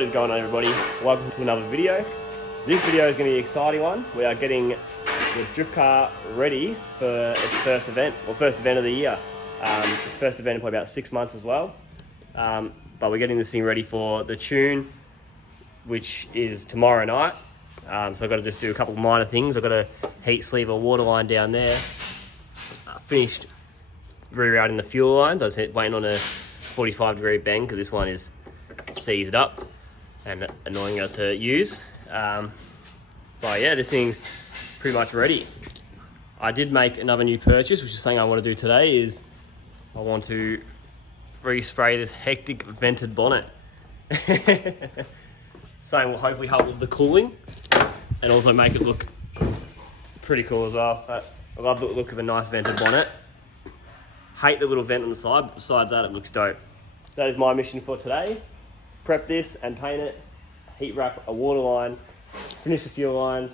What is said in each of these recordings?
What is going on, everybody? Welcome to another video. This video is going to be an exciting one. We are getting the drift car ready for its first event, or first event of the year. First event in probably about 6 months as well. But we're getting this thing ready for the tune, which is tomorrow night. So I've got to just do a couple minor things. I've got to heat sleeve a water line down there. Finished rerouting the fuel lines. I was waiting on a 45-degree bend because this one is seized up and annoying us to use. But yeah, this thing's pretty much ready. I did make another new purchase, which is something I want to do today. Is I want to respray this hectic vented bonnet. So will hopefully help with the cooling and also make it look pretty cool as well. But I love the look of a nice vented bonnet. Hate the little vent on the side, but besides that, it looks dope. So that is my mission for today. Prep this and paint it, heat wrap a water line, finish the fuel lines,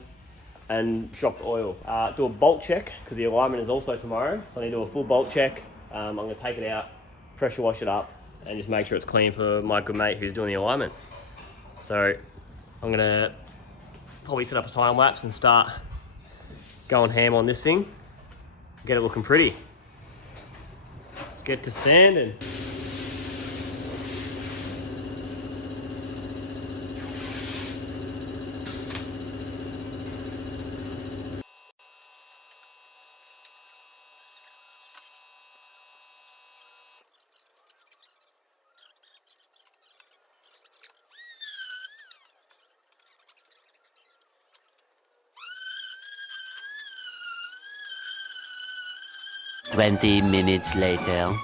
and drop the oil. Do a bolt check, because the alignment is also tomorrow, so I need to do a full bolt check. I'm going to take it out, pressure wash it up, and just make sure it's clean for my good mate who's doing the alignment. So I'm going to probably set up a time lapse and start going ham on this thing, get it looking pretty. Let's get to sanding. 20 minutes later.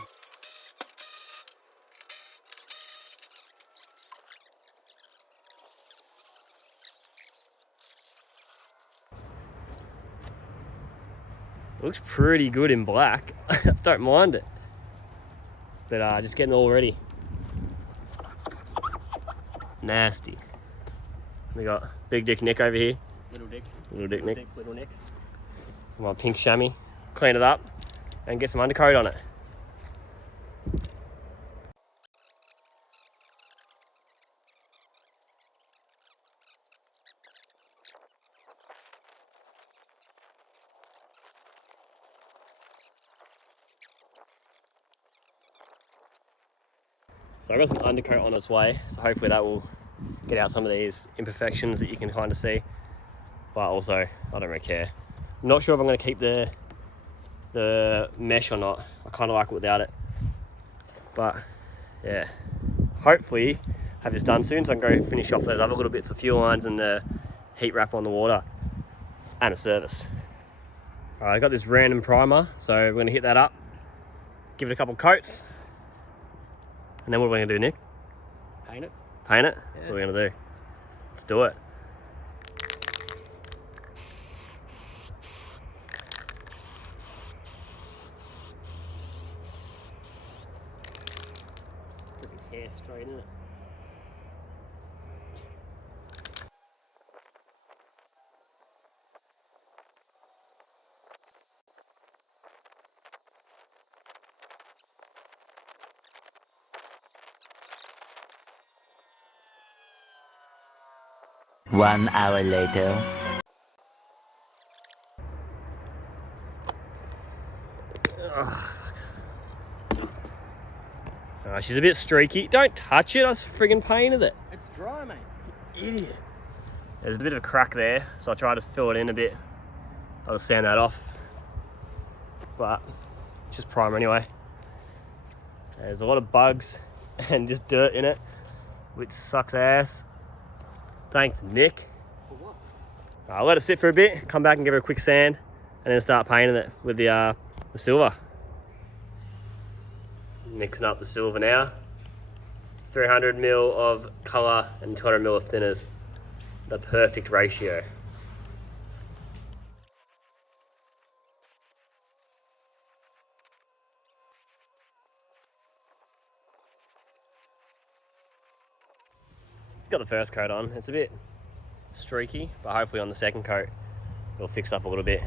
Looks pretty good in black. Don't mind it. But just getting it all ready. Nasty. We got Big Dick Nick over here. Little Dick. Little Dick Nick. Little Nick. My pink chamois. Clean it up and get some undercoat on it. So I got some undercoat on its way, so hopefully that will get out some of these imperfections that you can kind of see. But also, I don't really care. I'm not sure if I'm going to keep the mesh or not. I kind of like it without it. But yeah, hopefully have this done soon so I can go finish off those other little bits of fuel lines and the heat wrap on the water and a service. All right, I got this random primer, so we're going to hit that up, give it a couple coats, and then what are we going to do, Nick? Paint it. Paint it? Yeah. That's what we're going to do. Let's do it. Hair straight in it. One hour later. She's a bit streaky. Don't touch it. I just friggin' painted it. It's dry, mate. Idiot. There's a bit of a crack there, so I try to fill it in a bit. I'll just sand that off. But it's just primer anyway. There's a lot of bugs and just dirt in it, which sucks ass. Thanks, Nick. For what? I'll let it sit for a bit, come back and give it a quick sand, and then start painting it with the silver. Mixing up the silver now. 300 ml of colour and 200 ml of thinners. The perfect ratio. Got the first coat on. It's a bit streaky, but hopefully on the second coat it'll fix up a little bit.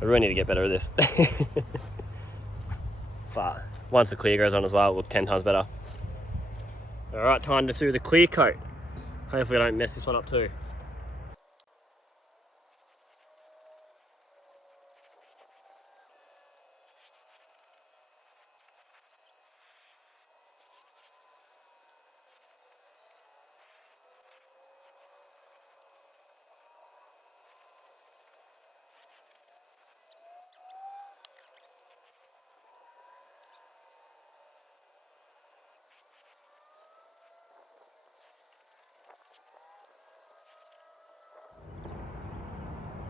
I really need to get better at this. But once the clear goes on as well, it'll look 10 times better. All right, time to do the clear coat. Hopefully I don't mess this one up too.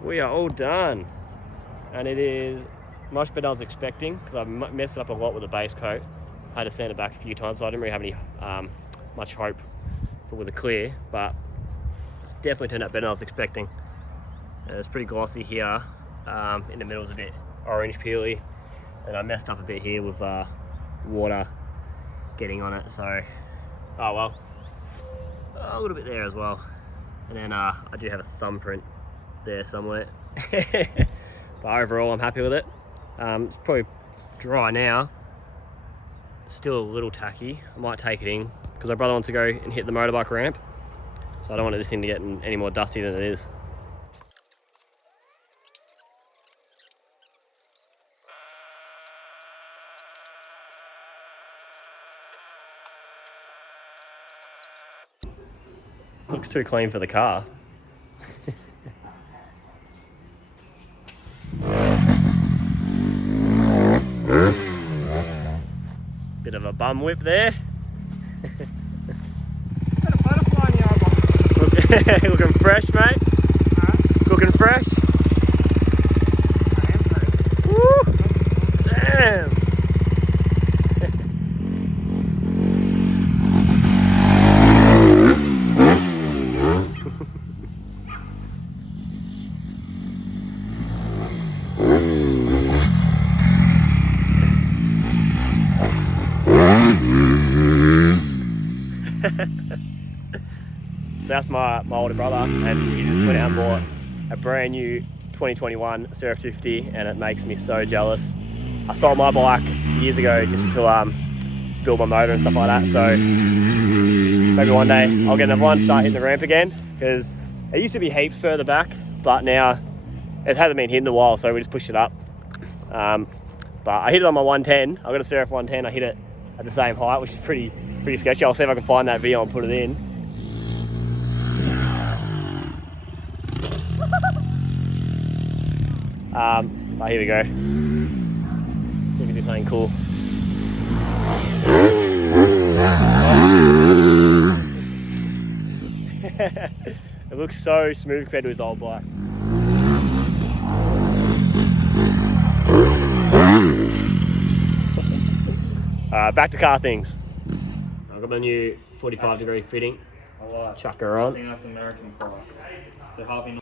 We are all done, and it is much better than I was expecting because I messed it up a lot with the base coat. I had to sand it back a few times, so I didn't really have any much hope for with the clear, but definitely turned out better than I was expecting. It's pretty glossy here. In the middle is a bit orange peely, and I messed up a bit here with water getting on it. So, oh well, a little bit there as well. And then I do have a thumbprint there somewhere. But overall I'm happy with it. It's probably dry now, still a little tacky. I might take it in because my brother wants to go and hit the motorbike ramp, so I don't want this thing to get any more dusty than it is. Looks too clean for the car. Bit of a bum whip there. Got a butterfly in your eyeball. Looking fresh, mate. Looking fresh. I am fresh. Woo! Damn. So that's my older brother, and he just went out and bought a brand new 2021 Surf 250, and it makes me so jealous. I sold my bike years ago just to build my motor and stuff like that, so maybe one day I'll get another one, start hitting the ramp again, because it used to be heaps further back, but now it hasn't been hit in a while, so we just pushed it up. But I hit it on my 110. I've got a Surf 110. I hit it at the same height, which is pretty sketchy. I'll see if I can find that video and put it in. But here we go. We can do something cool. It looks so smooth compared to his old bike. Back to car things. I've got my new 45-degree fitting. Chuck her I on. think that's American price. So Harvey.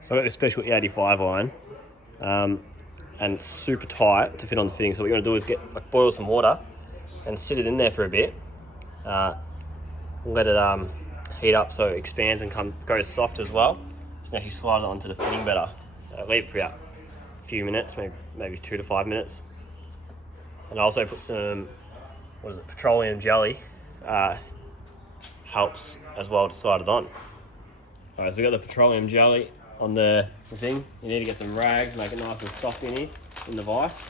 So I've got this special E85 iron, and it's super tight to fit on the fitting. So what you want to do is boil some water and sit it in there for a bit. Let it heat up so it expands and goes soft as well. So now you slide it onto the fitting better. Leave it for about a few minutes, maybe 2 to 5 minutes. And I also put some, petroleum jelly. Helps as well to slide it on. Alright, so we got the petroleum jelly on the thing. You need to get some rags, make it nice and soft in here, in the vise.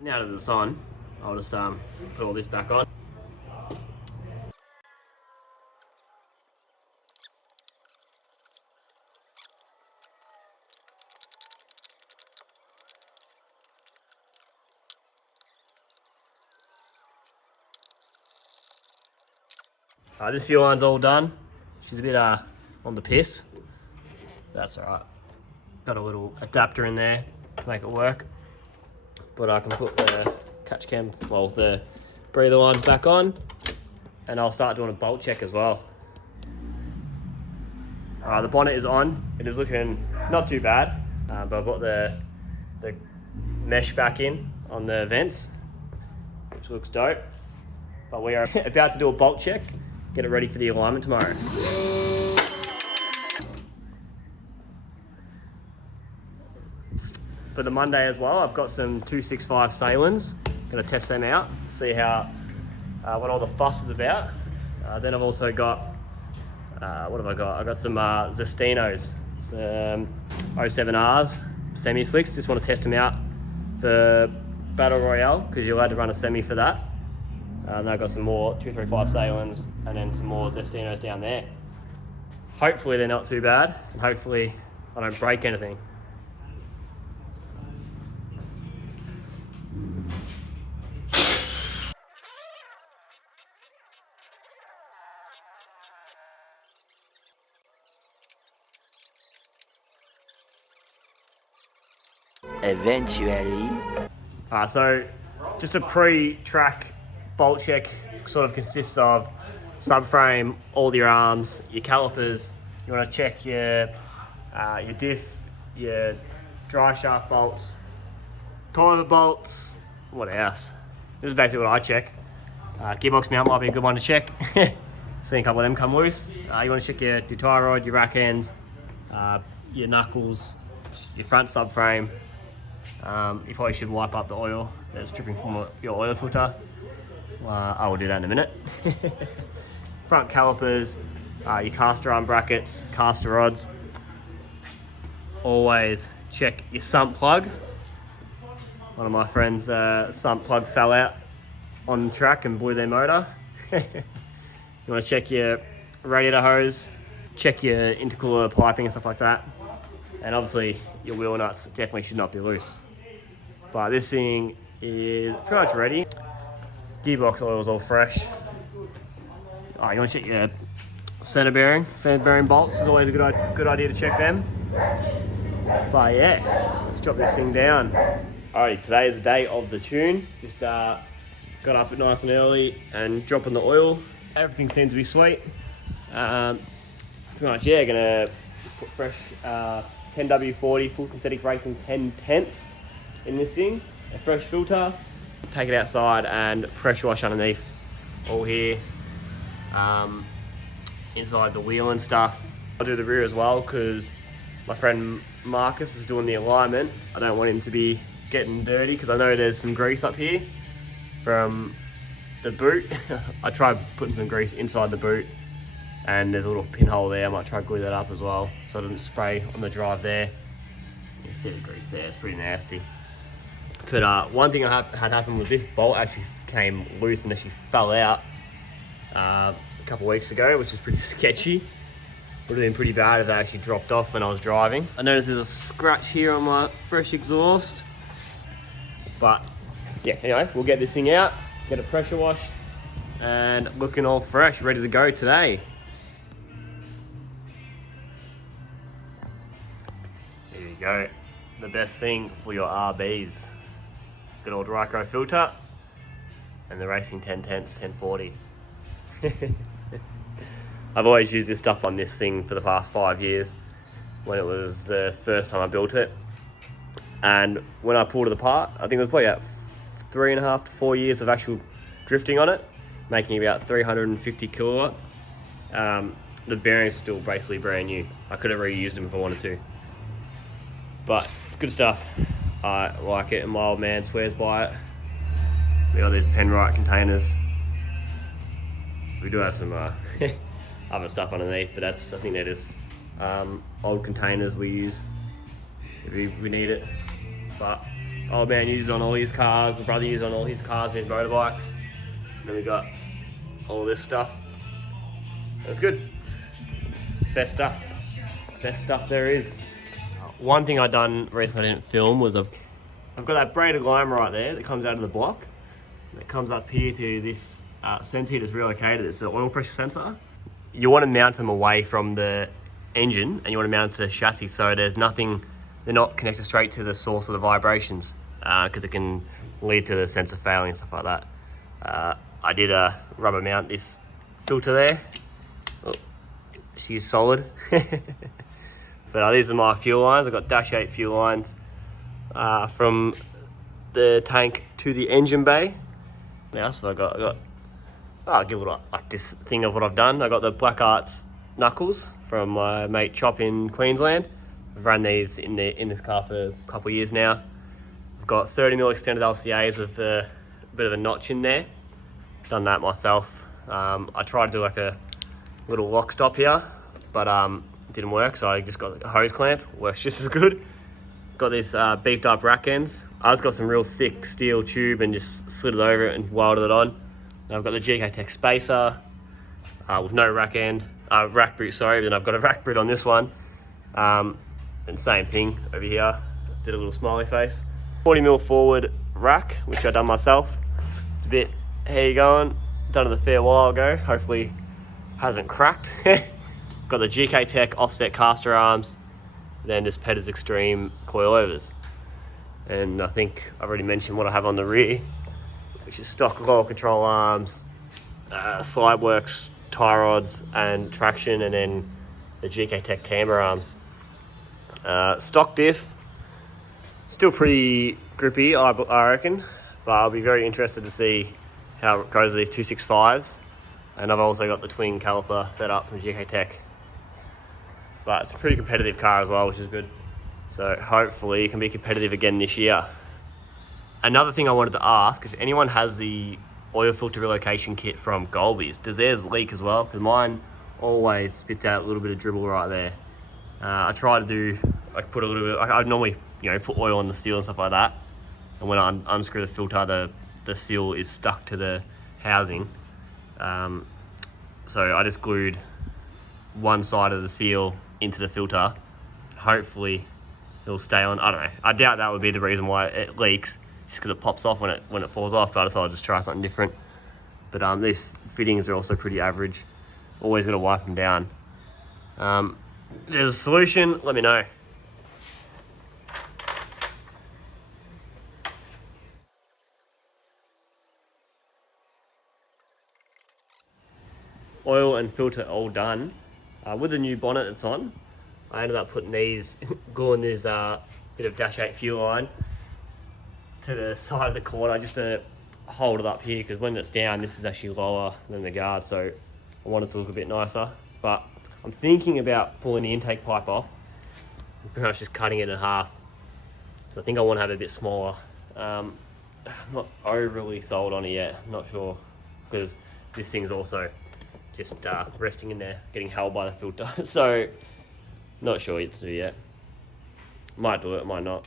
Now that it's on, I'll just put all this back on. This fuel line's all done. She's a bit on the piss. That's alright. Got a little adapter in there to make it work. But I can put the catch cam, the breather line back on, and I'll start doing a bolt check as well. The bonnet is on. It is looking not too bad, but I've got the mesh back in on the vents, which looks dope. But we are about to do a bolt check, get it ready for the alignment tomorrow. For the Monday as well, I've got some 265 Salins. Gonna test them out, see how what all the fuss is about. Then I've also got, what have I got? I've got some Zestinos, some 07Rs, semi-slicks. Just want to test them out for Battle Royale, because you're allowed to run a semi for that. And I've got some more 235 Salins and then some more Zestinos down there. Hopefully they're not too bad, and hopefully I don't break anything. Eventually. So just a pre-track bolt check sort of consists of subframe, all your arms, your calipers. You want to check your diff, your dry shaft bolts, coiler bolts. What else? This is basically what I check. Gearbox mount might be a good one to check. Seen a couple of them come loose. You want to check your tie rod, your rack ends, your knuckles, your front subframe. You probably should wipe up the oil that's dripping from your oil filter. I will do that in a minute. Front calipers, your caster arm brackets, caster rods. Always check your sump plug. One of my friends' sump plug fell out on track and blew their motor. You want to check your radiator hose, check your intercooler piping and stuff like that. And obviously your wheel nuts definitely should not be loose. But this thing is pretty much ready. Gearbox oil is all fresh. You want to check your center bearing bolts. Is always a good idea to check them. But yeah, let's drop this thing down. Alright, today is the day of the tune. Just got up nice and early and dropping the oil. Everything seems to be sweet. Pretty much, yeah, gonna put fresh 10W40 full synthetic racing 10/10 in this thing. A fresh filter. Take it outside and pressure wash underneath. All here. Inside the wheel and stuff. I'll do the rear as well because my friend Marcus is doing the alignment. I don't want him to be getting dirty because I know there's some grease up here from the boot. I tried putting some grease inside the boot and there's a little pinhole there. I might try to glue that up as well so it doesn't spray on the drive there. You see the grease there, it's pretty nasty. But one thing I had happen was this bolt actually came loose and actually fell out a couple of weeks ago, which is pretty sketchy. Would have been pretty bad if they actually dropped off when I was driving. I noticed there's a scratch here on my fresh exhaust. But yeah, anyway, we'll get this thing out, get it pressure washed, and looking all fresh, ready to go today. Here you go. The best thing for your RBs. Good old Ryco filter and the Racing 10/10s 1040. I've always used this stuff on this thing for the past 5 years when it was the first time I built it. And when I pulled it apart, I think it was probably about 3.5 to 4 years of actual drifting on it, making about 350 kilowatt. The bearings are still basically brand new. I could have reused them if I wanted to. But it's good stuff. I like it and my old man swears by it. We got these Penrite containers. We do have some other stuff underneath, but I think they're just old containers we use if we need it. But old man uses it on all his cars, my brother uses it on all his cars and his motorbikes. And then we got all this stuff. That's good. Best stuff there is. One thing I done recently I didn't film was I've got that braided line right there that comes out of the block. And it comes up here to this sensor that's relocated. It's the oil pressure sensor. You want to mount them away from the engine and you want to mount it to the chassis so there's nothing, they're not connected straight to the source of the vibrations because it can lead to the sensor failing and stuff like that. I did rubber mount this filter there. Oh, she's solid. But these are my fuel lines. I've got Dash 8 fuel lines from the tank to the engine bay. What else have I got? I got I'll give it like this thing of what I've done. I got the Black Arts knuckles from my mate Chop in Queensland. I've run these in this car for a couple of years now. I've got 30mm extended LCAs with a bit of a notch in there. Done that myself. I tried to do like a little lock stop here, but it didn't work, so I just got a hose clamp. Works just as good. Got these beefed up rack ends. I just got some real thick steel tube and just slid it over it and welded it on. And I've got the GK Tech spacer with no rack boot, sorry, but then I've got a rack boot on this one. And same thing over here. Did a little smiley face. 40mm forward rack, which I done myself. It's a bit, how you going? Done it a fair while ago. Hopefully hasn't cracked. Got the GK Tech offset caster arms. Then just Petters Extreme coilovers. And I think I've already mentioned what I have on the rear, which is stock lower control arms, Slideworks tie rods and traction, and then the GK Tech camber arms. Stock diff, still pretty grippy, I reckon, but I'll be very interested to see how it goes with these 265s. And I've also got the twin caliper set up from GK Tech. But it's a pretty competitive car as well, which is good. So hopefully it can be competitive again this year. Another thing I wanted to ask, if anyone has the oil filter relocation kit from Golby's, does theirs leak as well? Because mine always spits out a little bit of dribble right there. I try to do, like put a little bit, I normally, put oil on the seal and stuff like that. And when I unscrew the filter, the seal is stuck to the housing. So I just glued one side of the seal into the filter. Hopefully it'll stay on. I don't know. I doubt that would be the reason why it leaks, just because it pops off when it falls off. But I thought I'd just try something different. But these fittings are also pretty average. Always got to wipe them down. There's a solution. Let me know. Oil and filter all done. With the new bonnet that's on, I ended up putting gluing this bit of Dash 8 fuel line to the side of the quarter just to hold it up here, because when it's down, this is actually lower than the guard, so I want it to look a bit nicer. But I'm thinking about pulling the intake pipe off and pretty much just cutting it in half. So I think I want to have it a bit smaller. I'm not overly sold on it yet, I'm not sure, because this thing's also just resting in there, getting held by the filter. So, not sure what to do yet. Might do it, might not.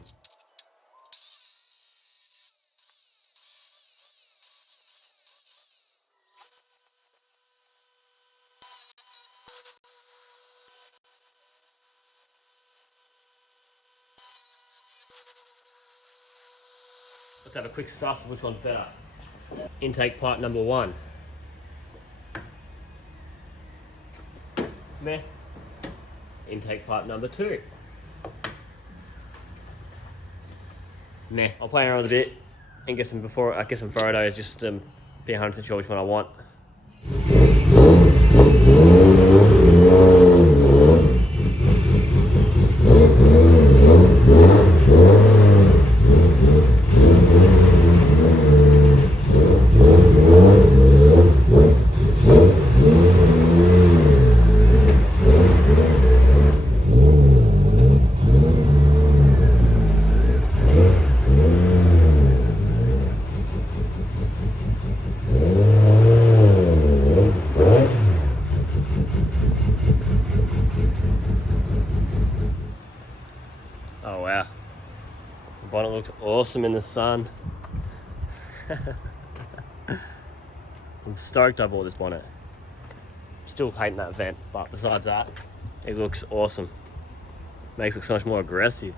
Let's have a quick suss of which one's better. Intake pipe number 1. Meh. Intake pipe number 2. Meh. I'll play around with a bit and get some photos just to be 100% sure which one I want. Oh wow, the bonnet looks awesome in the sun. I'm stoked I bought this bonnet. Still hating that vent, but besides that, it looks awesome. Makes it so much more aggressive.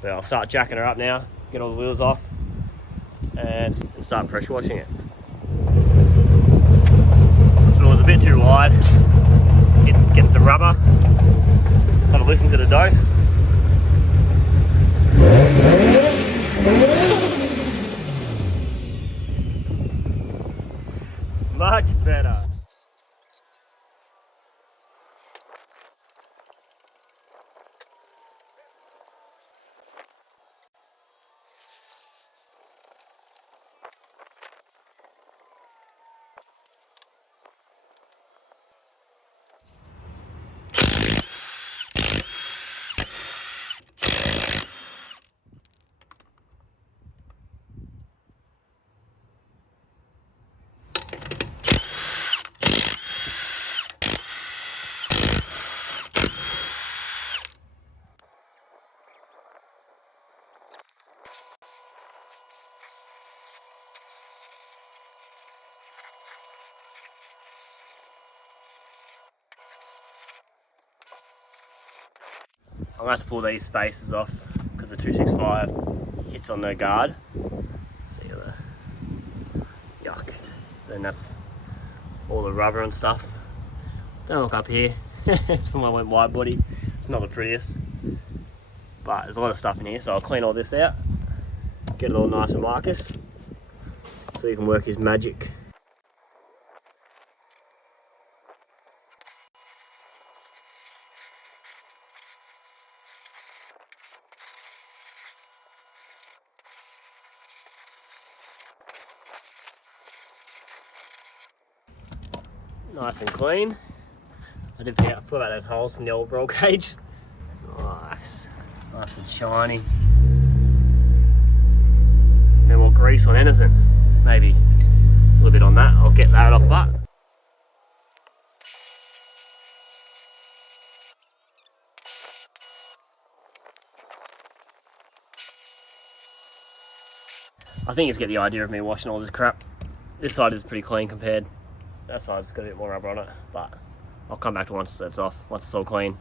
But I'll start jacking her up now, get all the wheels off, and start pressure washing it. This one was a bit too wide. Get some rubber. Let's have a listen to the dose. Much better. I'm gonna have to pull these spacers off because the 265 hits on the guard. See the yuck. Then that's all the rubber and stuff. Don't look up here. It's from my wide body. It's not the prettiest, but there's a lot of stuff in here, so I'll clean all this out, get it all nice and Marcus, so he can work his magic. Nice and clean. I did forget about those holes from the old roll cage. Nice. Nice and shiny. No more grease on anything. Maybe a little bit on that. I'll get that off, but I think you just get the idea of me washing all this crap. This side is pretty clean compared. That side's got a bit more rubber on it, but I'll come back to once it's off, once it's all clean.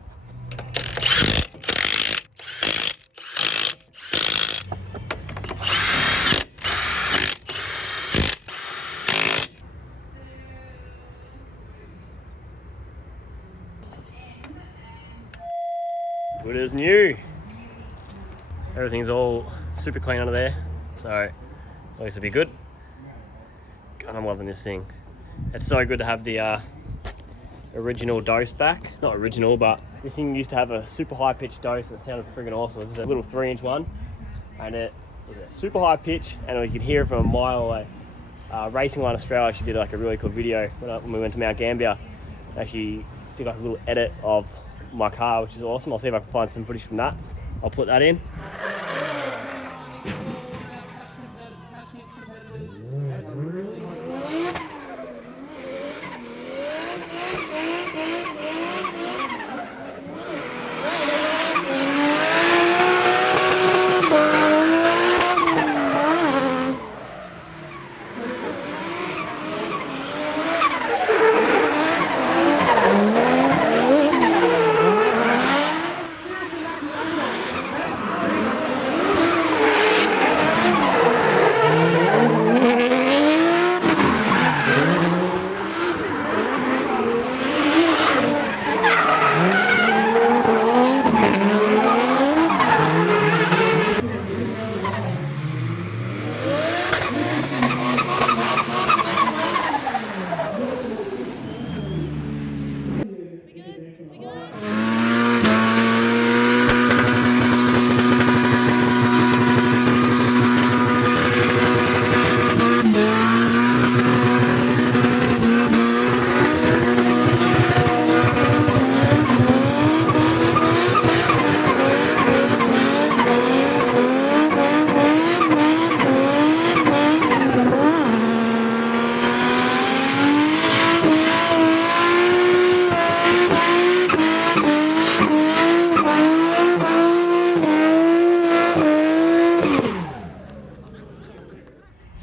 Good as new. Everything's all super clean under there, so at least it'll be good. God, I'm loving this thing. It's so good to have the original dose back. Not original, but this thing used to have a super high pitched dose and it sounded freaking awesome. This is a little 3-inch one, and it was a super high pitch, and you could hear it from a mile away. Racing Line Australia actually did like a really cool video when we went to Mount Gambier. Actually did like a little edit of my car, which is awesome. I'll see if I can find some footage from that. I'll put that in.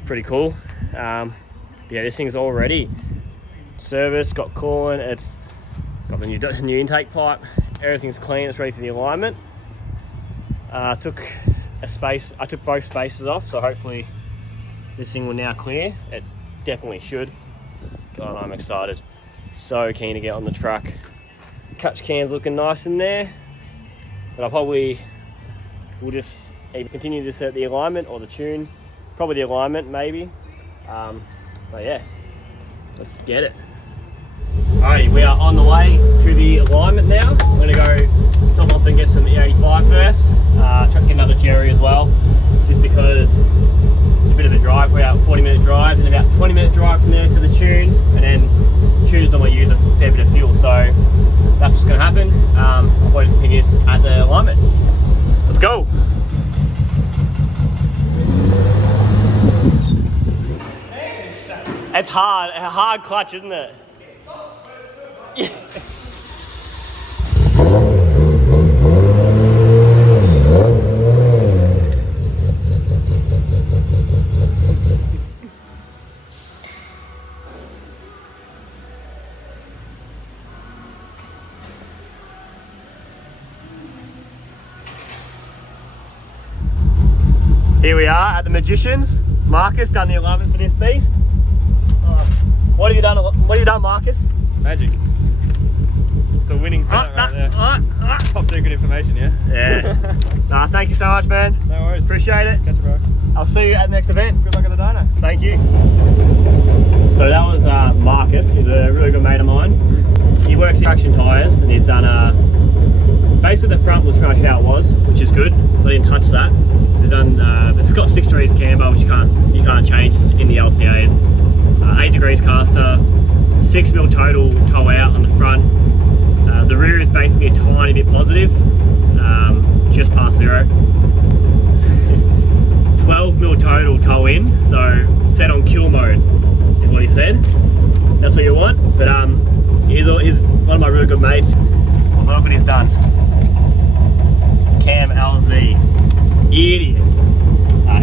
Pretty cool. Yeah, this thing's all ready. Service, got coolant, it's got the new intake pipe, everything's clean, it's ready for the alignment. I took both spacers off, so hopefully this thing will now clear. It definitely should. God, I'm excited. So keen to get on the truck. Catch can's looking nice in there, but we'll just either continue to set the alignment or the tune. Probably the alignment, maybe. But yeah, let's get it. Alrighty, we are on the way to the alignment now. We're gonna go stop off and get some E85 first. Try to get another Jerry as well, just because it's a bit of a drive. We're out 40-minute drive, and about 20-minute drive from there to the tune, and then tunes normally use a fair bit of fuel, so that's what's gonna happen. I'll probably continue at the alignment. Let's go. It's hard, a hard clutch, isn't it? Yeah. Here we are at the Magicians. Marcus done the alignment for this beast. What have you done? What have you done, Marcus? Magic. It's the winning setup right there. Top secret information, yeah? Yeah. Nah, thank you so much, man. No worries. Appreciate it. Catch you, bro. I'll see you at the next event. Good luck at the dyno. Thank you. So that was Marcus. He's a really good mate of mine. He works in traction tyres, and he's done basically the front was pretty much how it was, which is good. I didn't touch that. He's done. It's got 6 degrees camber, which you can't change in the LCAs. 8 degrees caster, 6 mil total toe out on the front. The rear is basically a tiny bit positive, just past 0. 12 mil total toe in, so set on kill mode is what he said. That's what you want. But he's one of my really good mates. So look what he's done. Cam LZ, idiot.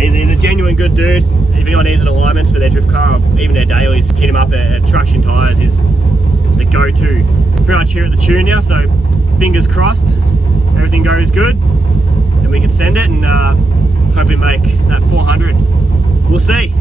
He's a genuine good dude. If anyone needs an alignments for their drift car or even their dailies, hit him up at Traction Tyres. Is the go-to. Pretty much here at the tune now, so fingers crossed everything goes good and we can send it and hopefully make that 400. We'll see.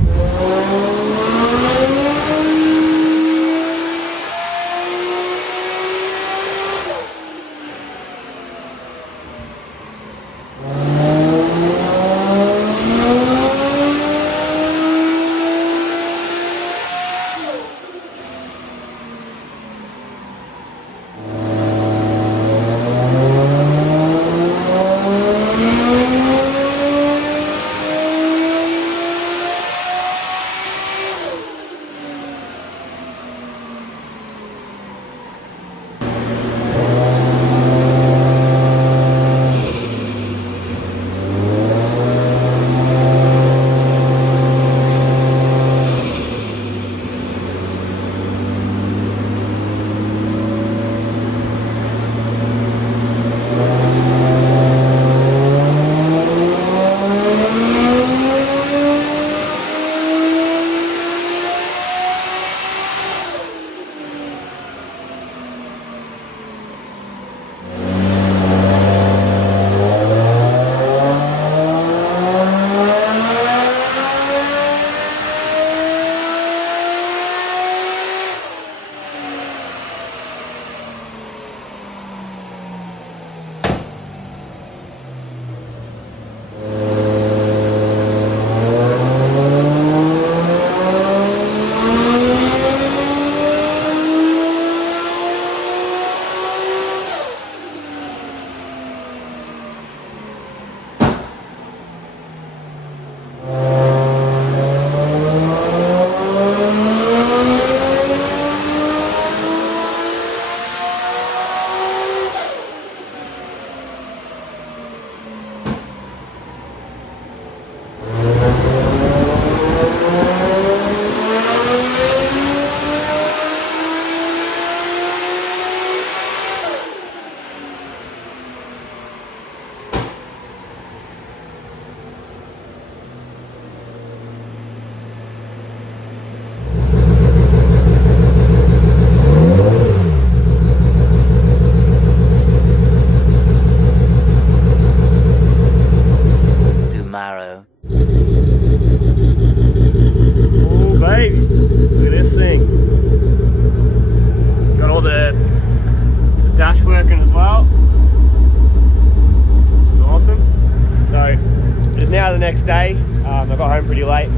Next day. I got home pretty late,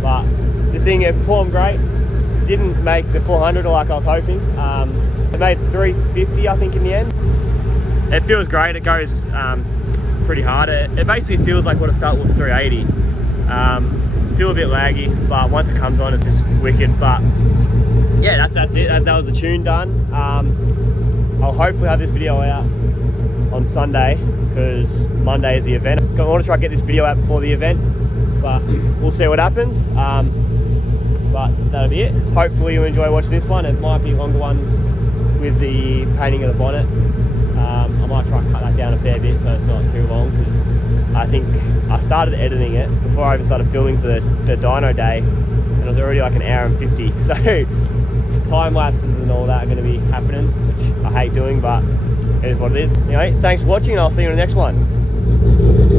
but this thing performed great. Didn't make the 400 like I was hoping. It made 350 I think in the end. It feels great. It goes pretty hard. It basically feels like what it felt with 380. Still a bit laggy, but once it comes on it's just wicked. But yeah, that's it. That was the tune done. I'll hopefully have this video out on Sunday because Monday is the event. I want to try to get this video out before the event, but we'll see what happens. But that'll be it. Hopefully you enjoy watching this one. It might be a longer one with the painting of the bonnet. I might try and cut that down a fair bit so it's not too long, because I think I started editing it before I even started filming for the dyno day, and it was already like 1 hour and 50. So time lapses and all that are going to be happening, which I hate doing, but it is what it is. Anyway, thanks for watching and I'll see you in the next one.